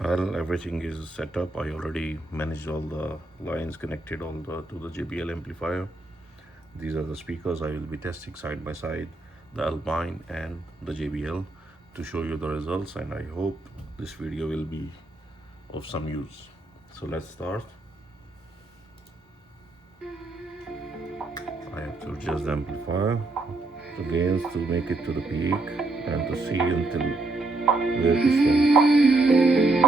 Well, everything is set up. I already managed all the lines, connected all the to the JBL amplifier. These are the speakers I will be testing side by side, the Alpine and the JBL, to show you the results, and I hope this video will be of some use. So let's start. I have to adjust the amplifier, the gains to make it to the peak and to see until where to stop.